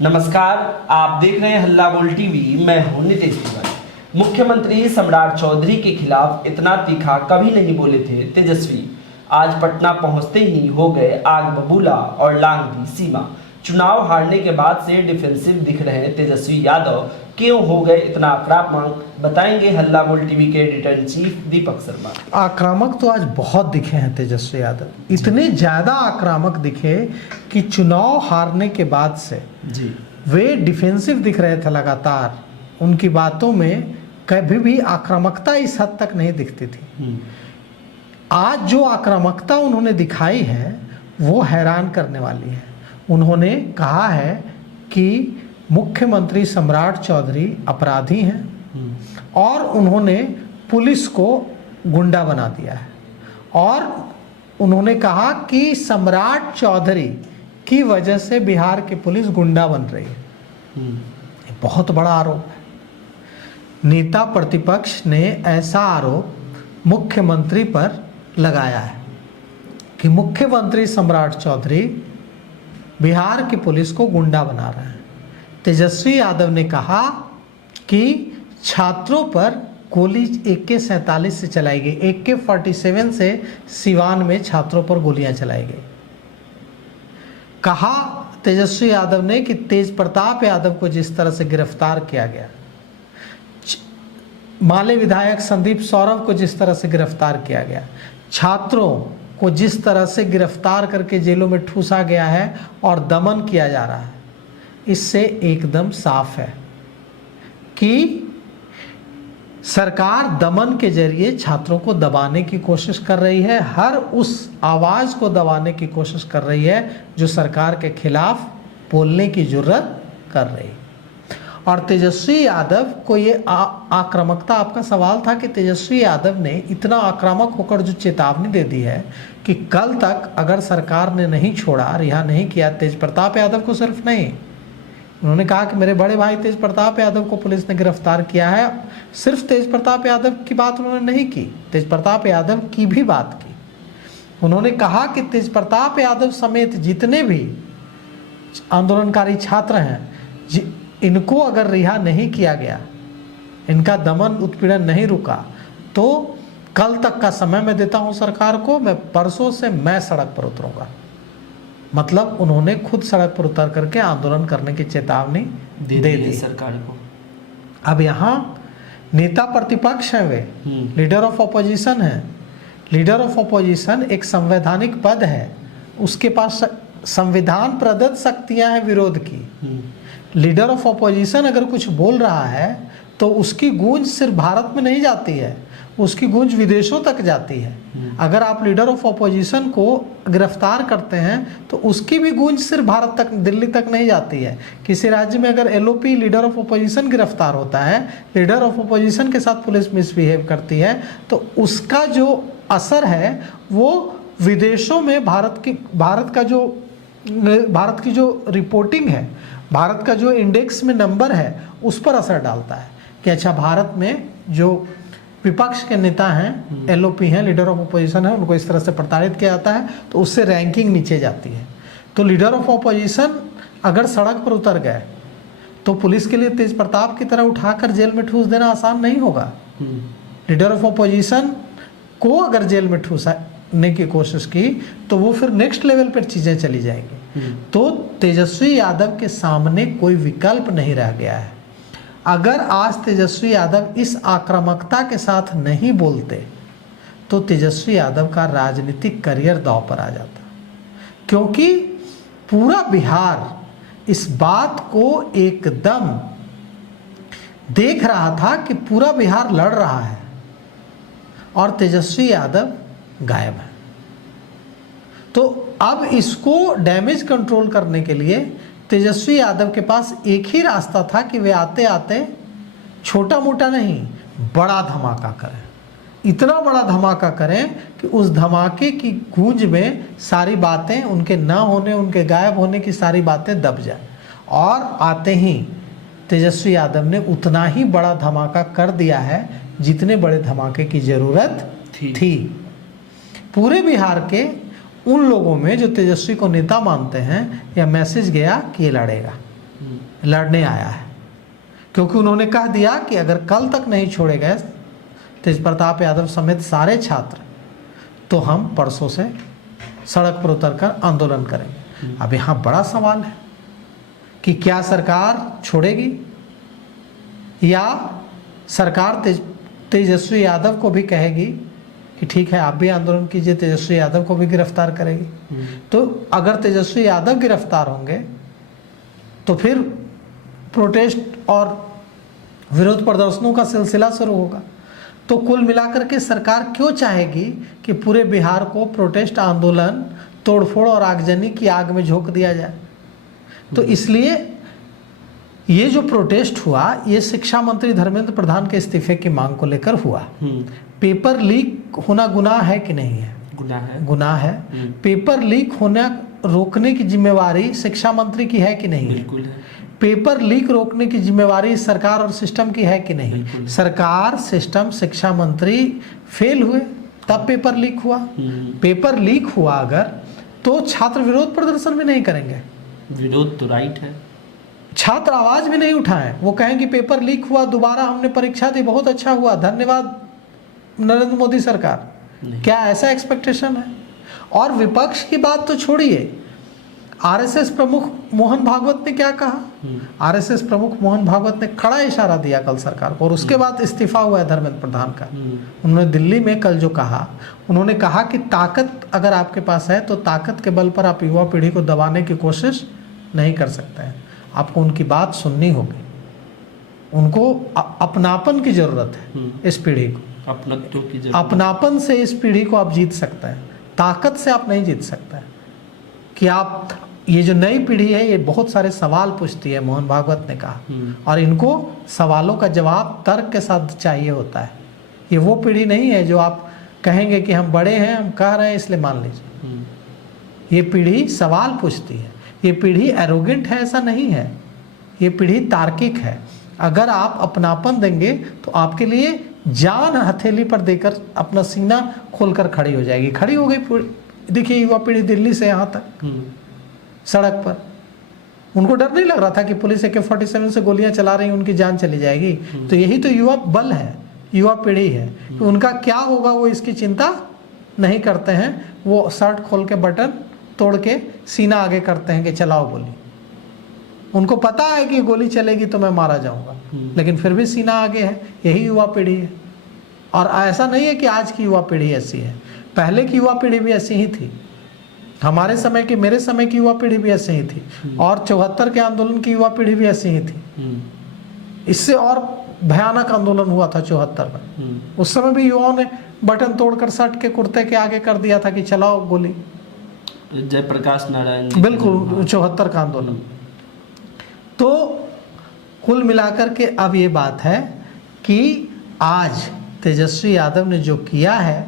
नमस्कार, आप देख रहे हैं हल्ला बोल टीवी। मैं हूं नितेश तिवारी। मुख्यमंत्री सम्राट चौधरी के खिलाफ इतना तीखा कभी नहीं बोले थे तेजस्वी। आज पटना पहुंचते ही हो गए आग बबूला और लांग दी सीमा। चुनाव हारने के बाद से डिफेंसिव दिख रहे तेजस्वी यादव क्यों हो गए इतना आक्रामक, बताएंगे हल्ला बोल टीवी के editor in chief Deepak Sharma. आक्रामक तो आज बहुत दिखे हैं तेजस्वी यादव, इतने ज्यादा आक्रामक दिखे कि चुनाव हारने के बाद से जी वे डिफेंसिव दिख रहे थे लगातार। उनकी बातों में कभी भी आक्रामकता इस हद तक नहीं दिखती थी। आज जो आक्रामकता उन्होंने दिखाई है वो हैरान करने वाली है। उन्होंने कहा है कि मुख्यमंत्री सम्राट चौधरी अपराधी हैं और उन्होंने पुलिस को गुंडा बना दिया है, और उन्होंने कहा कि सम्राट चौधरी की वजह से बिहार की पुलिस गुंडा बन रही है। ये बहुत बड़ा आरोप है। नेता प्रतिपक्ष ने ऐसा आरोप मुख्यमंत्री पर लगाया है कि मुख्यमंत्री सम्राट चौधरी बिहार की पुलिस को गुंडा बना रहे हैं। तेजस्वी यादव ने कहा कि छात्रों पर गोली AK-47 से चलाई गई, AK-47 से सिवान में छात्रों पर गोलियां चलाई गई। कहा तेजस्वी यादव ने कि तेज प्रताप यादव को जिस तरह से गिरफ्तार किया गया, माले विधायक संदीप सौरभ को जिस तरह से गिरफ्तार किया गया, छात्रों को जिस तरह से गिरफ्तार करके जेलों में ठूसा गया है और दमन किया जा रहा है, इससे एकदम साफ है कि सरकार दमन के जरिए छात्रों को दबाने की कोशिश कर रही है, हर उस आवाज़ को दबाने की कोशिश कर रही है जो सरकार के खिलाफ बोलने की जुर्रत कर रही है। और तेजस्वी यादव को ये आक्रामकता, आपका सवाल था कि तेजस्वी यादव ने इतना आक्रामक होकर जो चेतावनी दे दी है कि कल तक अगर सरकार ने नहीं छोड़ा, रिहा नहीं किया तेज प्रताप यादव को, सिर्फ नहीं, उन्होंने कहा कि मेरे बड़े भाई तेज प्रताप यादव को पुलिस ने गिरफ्तार किया है। सिर्फ तेज प्रताप यादव की बात उन्होंने नहीं की, तेज प्रताप यादव की भी बात की। उन्होंने कहा कि तेज प्रताप यादव समेत जितने भी आंदोलनकारी छात्र हैं, इनको अगर रिहा नहीं किया गया, इनका दमन उत्पीड़न नहीं रुका, तो कल तक का समय मैं देता हूं सरकार को, मैं परसों से मैं सड़क पर उतरूंगा। मतलब उन्होंने खुद सड़क पर उतर करके आंदोलन करने की चेतावनी दे दी सरकार को। अब यहाँ नेता प्रतिपक्ष है, वे लीडर ऑफ ऑपोजिशन है। लीडर ऑफ ऑपोजिशन एक संवैधानिक पद है, उसके पास संविधान प्रदत्त शक्तियां हैं विरोध की। लीडर ऑफ ऑपोजिशन अगर कुछ बोल रहा है तो उसकी गूंज सिर्फ भारत में नहीं जाती है, उसकी गूंज विदेशों तक जाती है। अगर आप लीडर ऑफ ऑपोजिशन को गिरफ्तार करते हैं तो उसकी भी गूंज सिर्फ भारत तक, दिल्ली तक नहीं जाती है। किसी राज्य में अगर LOP लीडर ऑफ ऑपोजिशन गिरफ्तार होता है, लीडर ऑफ ऑपोजिशन के साथ पुलिस मिसबिहेव करती है, तो उसका जो असर है वो विदेशों में भारत की जो रिपोर्टिंग है, भारत का जो इंडेक्स में नंबर है, उस पर असर डालता है कि अच्छा, भारत में जो विपक्ष के नेता हैं, LOP हैं, लीडर ऑफ ऑपोजिशन है, उनको इस तरह से प्रताड़ित किया जाता है तो उससे रैंकिंग नीचे जाती है। तो लीडर ऑफ ऑपोजिशन अगर सड़क पर उतर गए तो पुलिस के लिए तेज प्रताप की तरह उठाकर जेल में ठूस देना आसान नहीं होगा। लीडर ऑफ ऑपोजिशन को अगर जेल में ठूसने की कोशिश की तो वो फिर नेक्स्ट लेवल पर चीज़ें चली जाएंगी। तो तेजस्वी यादव के सामने कोई विकल्प नहीं रह गया है। अगर आज तेजस्वी यादव इस आक्रामकता के साथ नहीं बोलते तो तेजस्वी यादव का राजनीतिक करियर दांव पर आ जाता, क्योंकि पूरा बिहार इस बात को एकदम देख रहा था कि पूरा बिहार लड़ रहा है और तेजस्वी यादव गायब है। तो अब इसको डैमेज कंट्रोल करने के लिए तेजस्वी यादव के पास एक ही रास्ता था कि वे आते आते छोटा मोटा नहीं, बड़ा धमाका करें। इतना बड़ा धमाका करें कि उस धमाके की गूंज में सारी बातें, उनके ना होने, उनके गायब होने की सारी बातें दब जाए। और आते ही तेजस्वी यादव ने उतना ही बड़ा धमाका कर दिया है जितने बड़े धमाके की ज़रूरत थी। पूरे बिहार के उन लोगों में जो तेजस्वी को नेता मानते हैं, यह मैसेज गया कि ये लड़ेगा। लड़ने आया है, क्योंकि उन्होंने कह दिया कि अगर कल तक नहीं छोड़े गए तेज प्रताप यादव समेत सारे छात्र तो हम परसों से सड़क पर उतरकर आंदोलन करेंगे। अब यहाँ बड़ा सवाल है कि क्या सरकार छोड़ेगी या सरकार तेजस्वी यादव को भी कहेगी कि ठीक है आप भी आंदोलन कीजिए, तेजस्वी यादव को भी गिरफ्तार करेगी। तो अगर तेजस्वी यादव गिरफ्तार होंगे तो फिर प्रोटेस्ट और विरोध प्रदर्शनों का सिलसिला शुरू होगा। तो कुल मिलाकर के सरकार क्यों चाहेगी कि पूरे बिहार को प्रोटेस्ट, आंदोलन, तोड़फोड़ और आगजनी की आग में झोंक दिया जाए? तो इसलिए ये जो प्रोटेस्ट हुआ ये शिक्षा मंत्री धर्मेंद्र प्रधान के इस्तीफे की मांग को लेकर हुआ। पेपर लीक होना गुनाह है कि नहीं है? गुनाह है। गुनाह है। पेपर लीक होना रोकने की जिम्मेवारी शिक्षा मंत्री की है कि नहीं है? बिल्कुल है। पेपर लीक रोकने की जिम्मेवारी सरकार और सिस्टम की है कि नहीं? सरकार, सिस्टम, शिक्षा मंत्री फेल हुए तब पेपर लीक हुआ। पेपर लीक हुआ अगर तो छात्र विरोध प्रदर्शन भी नहीं करेंगे। विरोध तो राइट है। छात्र आवाज भी नहीं उठाएं, वो कहेंगे पेपर लीक हुआ, दोबारा हमने परीक्षा दी, बहुत अच्छा हुआ, धन्यवाद नरेंद्र मोदी सरकार। क्या ऐसा एक्सपेक्टेशन है? और विपक्ष की बात तो छोड़िए, आरएसएस प्रमुख मोहन भागवत ने क्या कहा? आरएसएस प्रमुख मोहन भागवत ने कड़ा इशारा दिया कल सरकार को, और उसके बाद इस्तीफा हुआ है धर्मेंद्र प्रधान का। उन्होंने दिल्ली में कल जो कहा, उन्होंने कहा कि ताकत अगर आपके पास है तो ताकत के बल पर आप युवा पीढ़ी को दबाने की कोशिश नहीं कर सकते हैं, आपको उनकी बात सुननी होगी। उनको अपनापन की जरूरत है इस पीढ़ी को, अपनत्व की जरूरत। अपनापन से इस पीढ़ी को आप जीत सकते हैं, ताकत से आप नहीं जीत सकते हैं। कि आप ये जो नई पीढ़ी है ये बहुत सारे सवाल पूछती है, मोहन भागवत ने कहा, और इनको सवालों का जवाब तर्क के साथ चाहिए होता है। ये वो पीढ़ी नहीं है जो आप कहेंगे कि हम बड़े हैं, हम कह रहे हैं इसलिए मान लीजिए। ये पीढ़ी सवाल पूछती है, ये पीढ़ी एरोगेंट है ऐसा नहीं है, ये पीढ़ी तार्किक है। अगर आप अपनापन देंगे तो आपके लिए जान हथेली पर देकर अपना सीना खोलकर खड़ी हो जाएगी। खड़ी हो गई। देखिए युवा पीढ़ी दिल्ली से यहाँ तक सड़क पर, उनको डर नहीं लग रहा था कि पुलिस AK-47 से गोलियां चला रही, उनकी जान चली जाएगी। तो यही तो युवा बल है, युवा पीढ़ी है। तो उनका क्या होगा वो इसकी चिंता नहीं करते हैं। वो शर्ट खोल के बटन तोड़ के सीना आगे करते हैं कि चलाओ गोली। उनको पता है कि गोली चलेगी तो मैं मारा जाऊंगा, लेकिन फिर भी सीना आगे है। यही युवा पीढ़ी है। और ऐसा नहीं है कि आज की युवा पीढ़ी ऐसी है, पहले की युवा पीढ़ी भी ऐसी ही थी। हमारे समय की, मेरे समय की युवा पीढ़ी भी ऐसी ही थी, और 74 के आंदोलन की युवा पीढ़ी भी ऐसी ही थी। इससे और भयानक आंदोलन हुआ था 74 में। उस समय भी युवाओं ने बटन तोड़कर शर्ट के कुर्ते के आगे कर दिया था कि चलाओ गोली। जयप्रकाश नारायण, बिल्कुल 74 का आंदोलन। तो कुल मिलाकर के अब ये बात है कि आज तेजस्वी यादव ने जो किया है,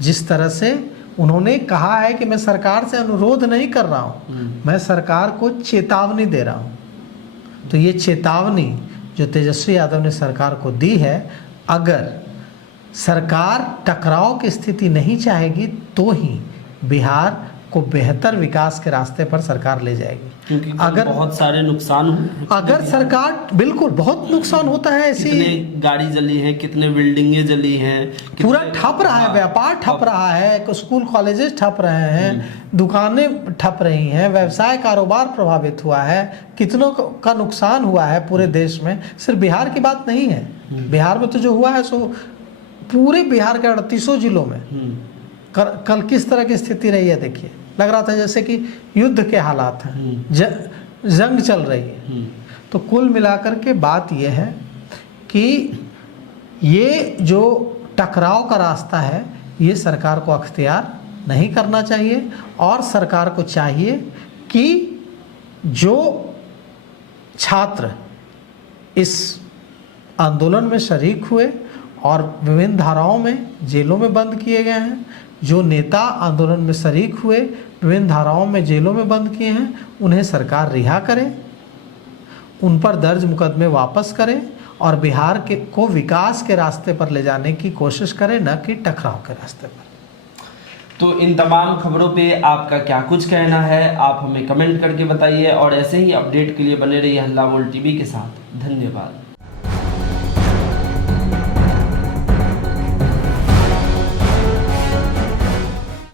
जिस तरह से उन्होंने कहा है कि मैं सरकार से अनुरोध नहीं कर रहा हूं, मैं सरकार को चेतावनी दे रहा हूं। तो ये चेतावनी जो तेजस्वी यादव ने सरकार को दी है, अगर सरकार टकराव की स्थिति नहीं चाहेगी तो ही बिहार को बेहतर विकास के रास्ते पर सरकार ले जाएगी। क्योंकि अगर बहुत सारे नुकसान हुए, अगर सरकार, बिल्कुल बहुत नुकसान होता है। ऐसी कितने गाड़ी जली है, कितने बिल्डिंगें जली हैं, पूरा ठप रहा है, व्यापार ठप रहा है, स्कूल कॉलेजेस ठप रहे हैं, दुकानें ठप रही हैं, व्यवसाय कारोबार प्रभावित हुआ है, कितनों का नुकसान हुआ है पूरे देश में। सिर्फ बिहार की बात नहीं है, बिहार में तो जो हुआ है सो पूरे बिहार के 38 जिलों में कल किस तरह की स्थिति रही है। देखिए, लग रहा था जैसे कि युद्ध के हालात हैं, जंग चल रही है। तो कुल मिलाकर के बात यह है कि ये जो टकराव का रास्ता है ये सरकार को अख्तियार नहीं करना चाहिए, और सरकार को चाहिए कि जो छात्र इस आंदोलन में शरीक हुए और विभिन्न धाराओं में जेलों में बंद किए गए हैं, जो नेता आंदोलन में शरीक हुए विभिन्न धाराओं में जेलों में बंद किए हैं, उन्हें सरकार रिहा करे, उन पर दर्ज मुकदमे वापस करे और बिहार को विकास के रास्ते पर ले जाने की कोशिश करे, न कि टकराव के रास्ते पर। तो इन तमाम खबरों पे आपका क्या कुछ कहना है, आप हमें कमेंट करके बताइए और ऐसे ही अपडेट के लिए बने रहिए हल्ला बोल टीवी के साथ। धन्यवाद।